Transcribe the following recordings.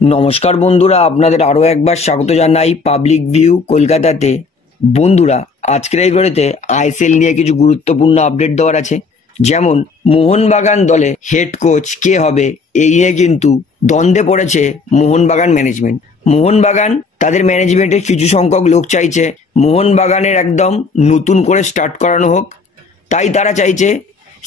নমস্কার বন্ধুরা, আপনাদের আরও একবার স্বাগত জানাই পাবলিক ভিউ কলকাতাতে। বন্ধুরা, আজকের এই ভিডিওতে আইএসএল নিয়ে কিছু গুরুত্বপূর্ণ আপডেট দেওয়ার আছে। যেমন মোহনবাগান দলে হেড কোচ কে হবে এই নিয়ে কিন্তু দ্বন্দ্বে পড়েছে মোহনবাগান ম্যানেজমেন্ট। মোহনবাগান তাদের ম্যানেজমেন্টের কিছু সংখ্যক লোক চাইছে মোহনবাগানের একদম নতুন করে স্টার্ট করানো হোক। তাই তারা চাইছে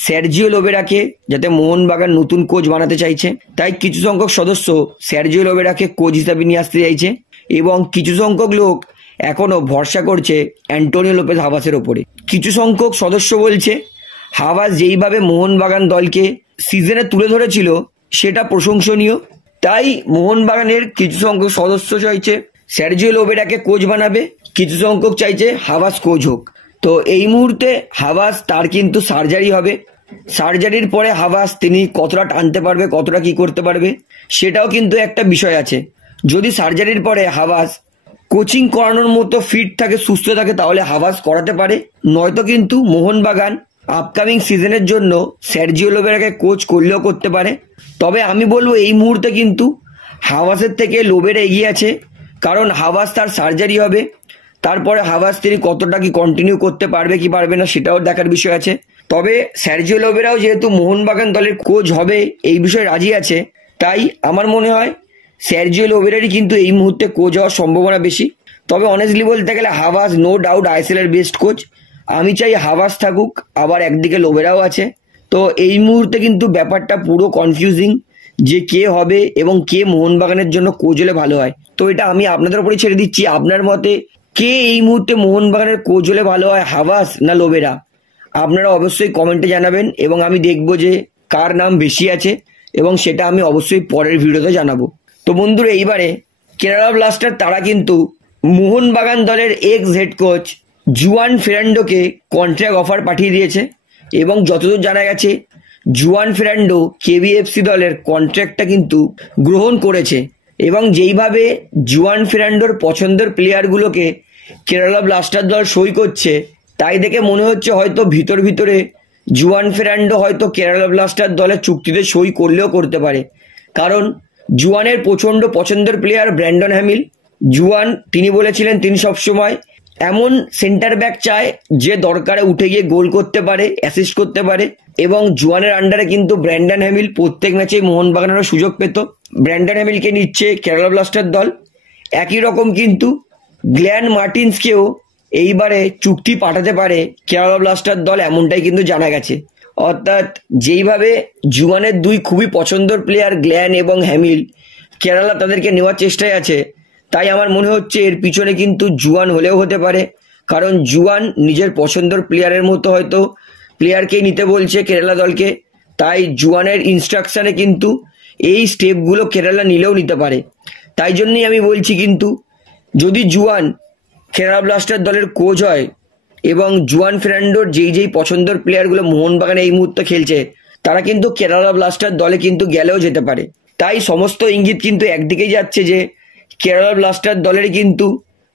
সার্জিও লোবেরাকে যাতে মোহনবাগান নতুন কোচ বানাতে চাইছে। তাই কিছু সংখ্যক সদস্য সার্জিও লোবেরাকে কোচ হিসাবে নিয়ে আসতে চাইছে এবং কিছু সংখ্যক লোক এখনো ভরসা করছে অ্যান্টোনিও লোপেজ হাভাসের ওপরে। কিছু সংখ্যক সদস্য বলছে হাভাস যেইভাবে মোহনবাগান দলকে সিজনে তুলে ধরেছিল সেটা প্রশংসনীয়। তাই মোহনবাগানের কিছু সংখ্যক সদস্য চাইছে সার্জিও লোবেরাকে কোচ বানাবে, কিছু সংখ্যক চাইছে হাভাস কোচ হোক। তো এই মুহূর্তে হাভাস তার কিন্তু সার্জারি হবে। সার্জারির পরে হাভাস তিনি কতটা টানতে পারবে, কতটা কি করতে পারবে সেটাও কিন্তু একটা বিষয় আছে। যদি সার্জারির পরে হাভাস কোচিং করানোর মতো ফিট থাকে, সুস্থ থাকে, তাহলে হাভাস করাতে পারে। নয়তো কিন্তু মোহনবাগান আপকামিং সিজনের জন্য সার্জিও লোবেরাকে কোচ করলেও করতে পারে। তবে আমি বলবো এই মুহূর্তে কিন্তু হাভাসের থেকে লোবেরা এগিয়ে আছে, কারণ হাভাস তার সার্জারি হবে, তারপরে হাভাস তিনি কতটা কি কন্টিনিউ করতে পারবে কি পারবে না সেটাও দেখার বিষয় আছে। তবে সার্জিও লোবেরাও যেহেতু মোহনবাগান দলের কোচ হবে এই বিষয়ে রাজি আছে, তাই আমার মনে হয় সার্জিও লোবেরারই কিন্তু এই মুহূর্তে কোচ হওয়ার সম্ভাবনা বেশি। তবে অনেস্টলি বলতে গেলে হাভাস নো ডাউট আইএসএল এর বেস্ট কোচ। আমি চাই হাভাস থাকুক, আবার একদিকে লোবেরাও আছে। তো এই মুহূর্তে কিন্তু ব্যাপারটা পুরো কনফিউজিং যে কে হবে এবং কে মোহনবাগানের জন্য কোচ হলে ভালো হয়। তো এটা আমি আপনাদের উপরে ছেড়ে দিচ্ছি, আপনার মতে কে এই মুহূর্তে মোহনবাগানের কোচ হলে ভালো হয়, হাভাস না লোবেরা? আপনারা অবশ্যই কমেন্টে জানাবেন এবং আমি দেখব যে কার নাম বেশি আছে এবং সেটা আমি অবশ্যই পরের ভিডিওতে জানাবো। তো বন্ধুরা, এইবারে কেরালা ব্লাস্টার তারা কিন্তু মোহনবাগান দলের এক্স হেড কোচ জুয়ান ফেরান্ডোকে কন্ট্রাক্ট অফার পাঠিয়ে দিয়েছে এবং যতদূর জানা গেছে জুয়ান ফেরান্ডো কেবিএফসি দলের কন্ট্রাক্টটা কিন্তু গ্রহণ করেছে। এবং যেইভাবে জুয়ান ফেরান্ডোর পছন্দের প্লেয়ারগুলোকে কেরালা ব্লাস্টার দল সই করছে, তাই দেখে মনে হচ্ছে হয়তো ভিতরে জুয়ান ফেরান্ডো হয়তো কেরালা ব্লাস্টার দলের চুক্তিতে সই করলেও করতে পারে। কারণ জুয়ানের প্রচণ্ড পছন্দের প্লেয়ার ব্র্যান্ডন হ্যামিল। জুয়ান তিনি বলেছিলেন তিনি সবসময় এমন সেন্টার ব্যাক চায় যে দরকারে উঠে গিয়ে গোল করতে পারে, অ্যাসিস্ট করতে পারে। এবং জুয়ানের আন্ডারে কিন্তু ব্র্যান্ডন হ্যামিল প্রত্যেক ম্যাচেই মোহনবাগানেরও সুযোগ পেত। ব্র্যান্ডন হ্যামিলকে নিচ্ছে কেরালা ব্লাস্টার দল। একই রকম কিন্তু গ্ল্যান মার্টিন্সকেও এইবারে চুক্তি পাঠাতে পারে কেরালা ব্লাস্টার দল, এমনটাই কিন্তু জানা গেছে। অর্থাৎ যেইভাবে জুয়ানের দুই খুবই পছন্দের প্লেয়ার গ্ল্যান এবং হ্যামিল, কেরালা তাদেরকে নেওয়ার চেষ্টায় আছে। তাই আমার মনে হচ্ছে এর পিছনে কিন্তু জুয়ান হলেও হতে পারে, কারণ জুয়ান নিজের পছন্দের প্লেয়ারের মতো হয়তো প্লেয়ারকেই নিতে বলছে কেরালা দলকে। তাই জুয়ানের ইনস্ট্রাকশনে কিন্তু এই স্টেপগুলো কেরালা নিলেও নিতে পারে। তাই জন্যই আমি বলছি কিন্তু যদি জুয়ান কেরালা ব্লাস্টার দলের কোচ হয় এবং জুয়ান ফেরান্ডোর যেই পছন্দের প্লেয়ারগুলো মোহনবাগানে এই মুহূর্তে খেলছে তারা কিন্তু কেরালা ব্লাস্টার দলে কিন্তু গেলেও যেতে পারে। তাই সমস্ত ইঙ্গিত কিন্তু একদিকেই যাচ্ছে যে কেরালা ব্লাস্টার দলের কিন্তু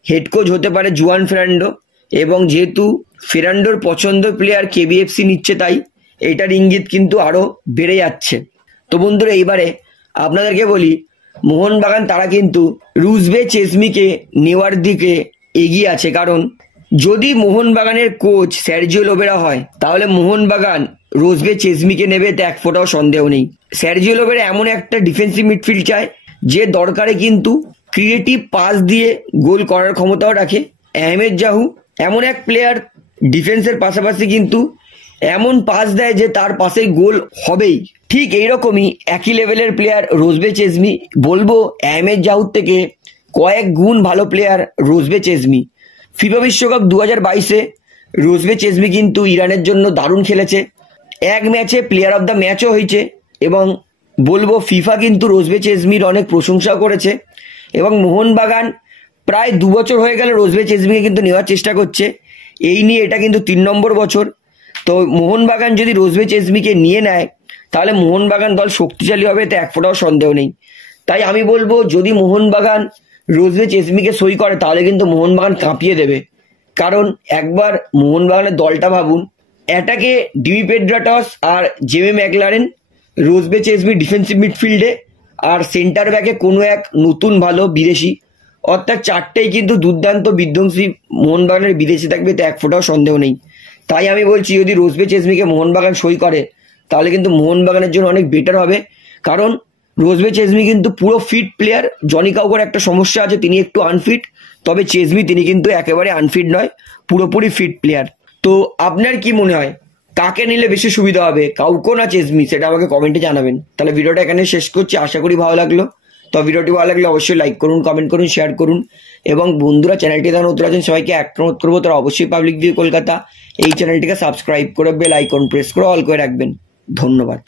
হেড কোচ হতে পারে জুয়ান ফেরান্ডো। এবং যেহেতু ফেরান্ডোর পছন্দের প্লেয়ার কেবিএফসি নিচ্ছে, তাই এইটার ইঙ্গিত কিন্তু আরও বেড়ে যাচ্ছে। তো বন্ধুরা, এইবারে আপনাদেরকে বলি মোহনবাগান তারা কিন্তু রুজবে চেজমিকে নেওয়ার দিকে এগিয়ে আছে। কারণ যদি মোহনবাগানের কোচ সার্জিও লোবেরা হয় তাহলে মোহনবাগান রোজবে চেজমিকে নেবে, তা এক ফোঁটাও সন্দেহ নেই। সার্জিও লোবেরা এমন একটা ডিফেন্সিভ মিডফিল্ড চায় যে দরকারে কিন্তু ক্রিয়েটিভ পাস দিয়ে গোল করার ক্ষমতাও রাখে। আহমেদ জাহু এমন এক প্লেয়ার ডিফেন্সের পাশাপাশি কিন্তু এমন পাস দেয় যে তার পাশে গোল হবেই। ঠিক এইরকমই একই লেভেলের প্লেয়ার রোজবে চেজমি। বলবো আহমেদ জাহুর থেকে কয়েক গুণ ভালো প্লেয়ার রোজবে চেজমি। ফিফা বিশ্বকাপ 2022-এ রোজবে চেজমি কিন্তু ইরানের জন্য দারুণ খেলেছে। এক ম্যাচে প্লেয়ার অফ দ্য ম্যাচও হয়েছে এবং বলবো ফিফা কিন্তু রোজবে চেজমির অনেক প্রশংসা করেছে। এবং মোহনবাগান প্রায় 2 বছর হয়ে গেল রোজবে চেজমিকে কিন্তু নেওয়ার চেষ্টা করছে। এই নিয়ে এটা কিন্তু 3 নম্বর বছর। তো মোহনবাগান যদি রোজবে চেজমিকে নিয়ে নেয় তাহলে মোহনবাগান দল শক্তিশালী হবে, তো এক ফোঁটাও সন্দেহ নেই। তাই আমি বলবো যদি মোহনবাগান রোজবে চেজমিকে সই করে তাহলে কিন্তু মোহনবাগান কাঁপিয়ে দেবে। কারণ একবার মোহনবাগানের দলটা ভাবুন, অ্যাটাকে ডিমি পেড্রাটস আর জেমি ম্যাকলারেন, রোজবে চেজমি ডিফেন্সিভ মিডফিল্ডে, আর সেন্টার ব্যাকে কোনো এক নতুন ভালো বিদেশি, অর্থাৎ চারটেই কিন্তু দুর্দান্ত বিধ্বংসী মোহনবাগানের বিদেশি থাকবে, তো এক ফোঁটাও সন্দেহ নেই। তাই আমি বলছি যদি রোজবে চেজমিকে মোহনবাগান সই করে তাহলে কিন্তু মোহনবাগানের জন্য অনেক বেটার হবে, কারণ রোজবে চেজমি কিন্তু পুরো ফিট প্লেয়ার। জনি কাউকার একটা সমস্যা আছে, তিনি একটু আনফিট, তবে চেজমি তিনি কিন্তু একেবারে আনফিট নয়, পুরোপুরি ফিট প্লেয়ার। তো আপনার কি মনে হয় কাকে নিলে বেশি সুবিধা হবে, কাউকো না চেজমি, সেটা আমাকে কমেন্টে জানাবেন। তাহলে ভিডিওটা এখানে শেষ করছি, আশা করি ভালো লাগলো। তো ভিডিওটি ভালো লাগলে অবশ্যই লাইক করুন, কমেন্ট করুন, শেয়ার করুন, এবং বন্ধুরা চ্যানেলটি যারা নতুন আছেন সবাইকে অনুরোধ করবো তারা অবশ্যই পাবলিক ভিউ কলকাতা এই চ্যানেলটিকে সাবস্ক্রাইব করে বেল আইকন প্রেস করে অল করে রাখবেন। ধন্যবাদ।